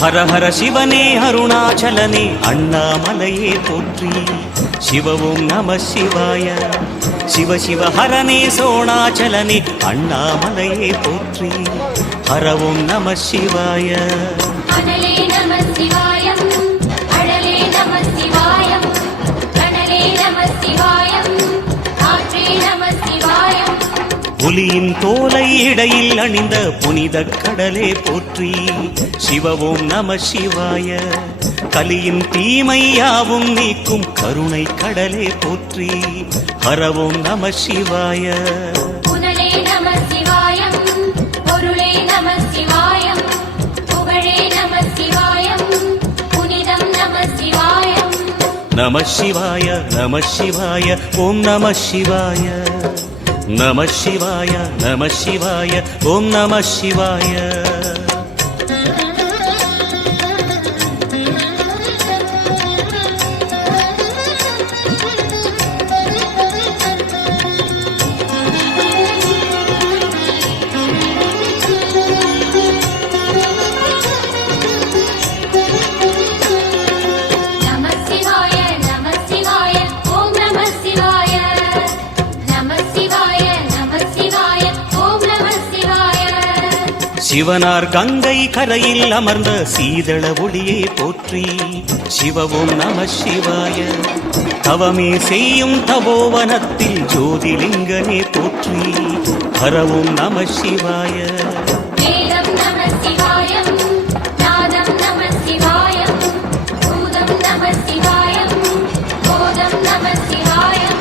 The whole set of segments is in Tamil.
ஹர ஹர சிவனே அருணாச்சலனே அண்ணாமலையே போற்றி. சிவ ஓம் நம சிவாய. சிவ சிவ ஹரனே சோணாச்சலனே அண்ணாமலையே போற்றி. ஹர ஓம் நம சிவாய. அனலே நம சிவாயம், அழலே நம சிவாயம், கனலே நம சிவாயம், காற்றே நம சிவாயம். புலியின் தோலை இடையில் அணிந்த புனித கடலே போற்றி. சிவ ஓம் நம சிவாய. கலியின் தீமையாவும் நீக்கும் கருணை கடலே போற்றி. ஹர ஓம் நம சிவாய. புனலே நம சிவாயம், பொருளே நம சிவாயம், புகழே நம சிவாயம், புனிதம் நம சிவாயம். நம சிவாய நம சிவாய ஓம் நம சிவாய. நம சிவாய நம சிவாய ஓம் நம சிவாய. சிவனார் கங்கை கரையில் அமர்ந்த சீதள ஒளியே போற்றி. சிவ ஓம் நம சிவாய. தவமே செய்யும் தபோவனத்தில் ஜோதிலிங்கனே போற்றி. ஹர ஓம் நம சிவாய. வேதம் நம சிவாயம், நாதம் நம சிவாயம், பூதம் நம சிவாயம், போதம் நம சிவாயம்.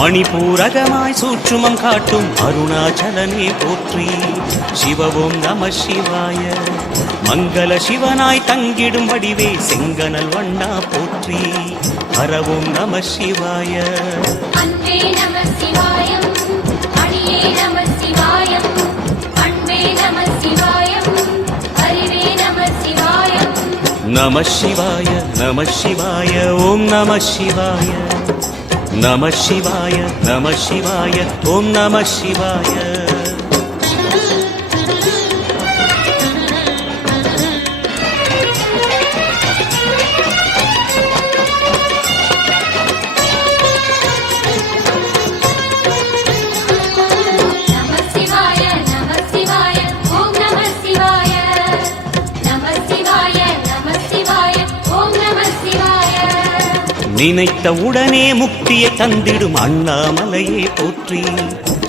மணிபூரகமாய் சூற்றுமம் காட்டும் அருணாச்சலனே போற்றி. சிவ ஓம் நம சிவாய. மங்கள சிவனாய் தங்கிடும் வடிவே செங்கனல் வண்ணா போற்றி. ஹர ஓம் நம சிவாய. அன்பே நம சிவாயம், அணியே நம சிவாயம், அன்பே நம சிவாயம், அறிவே நம சிவாயம். நம சிவாய நம சிவாய ஓம் நம சிவாய. நம சிவாய நம சிவாய ஓம் நம சிவாய. நினைத்த உடனே முக்தியை தந்திடும் அண்ணாமலையே போற்றி.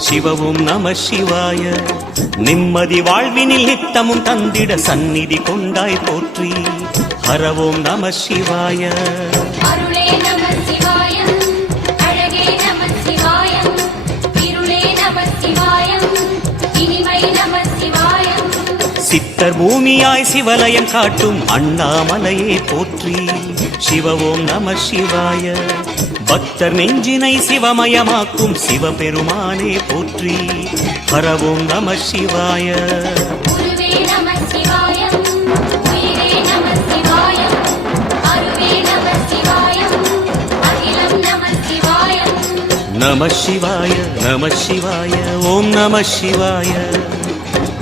சிவ ஓம் நம சிவாய. நிம்மதி வாழ்வினில் நித்தமும் தந்திட சந்நிதி கொண்டாய் போற்றி. ஹர ஓம் நம சிவாய. அருளே நம சிவாயம், அழகே நம சிவாயம், இருளே நம சிவாயம், இனிமை நம சிவாயம். சித்தர் பூமியாய் சிவலயம் காட்டும் அண்ணாமலையே போற்றி. சிவ ஓம் நம சிவாய. பக்தர் நெஞ்சினை சிவமயமாக்கும் சிவபெருமானே போற்றி. ஹர ஓம் நம சிவாய. குருவே நம சிவாயம், உயிரே நம சிவாயம், அருவே நம சிவாயம், அகிலம் நம சிவாயம். நம சிவாய நம சிவாய ஓம் நம சிவாய.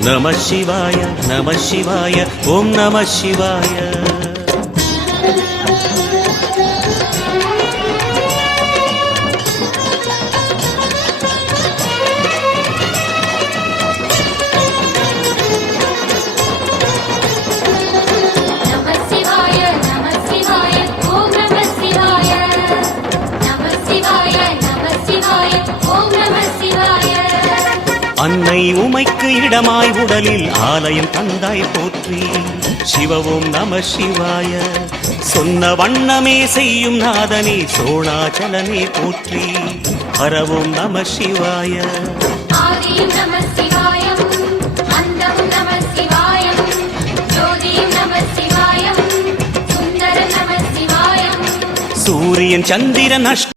நம சிவாய நம சிவாய ஓம் நம சிவாய. அன்னை உமைக்கு இடமாய் உடலில் ஆலயம் தந்தாய் போற்றி. சிவ ஓம் நம சிவாய. சொன்ன வண்ணமே செய்யும் நாதனே சோணாச்சலனே போற்றி. ஹர ஓம் நம சிவாய. ஆதியும் நம சிவாயம், அந்தம் நம சிவாயம், ஜோதியும் நம சிவாயம், சுந்தர நம சிவாயம். சூரியன் சந்திரன்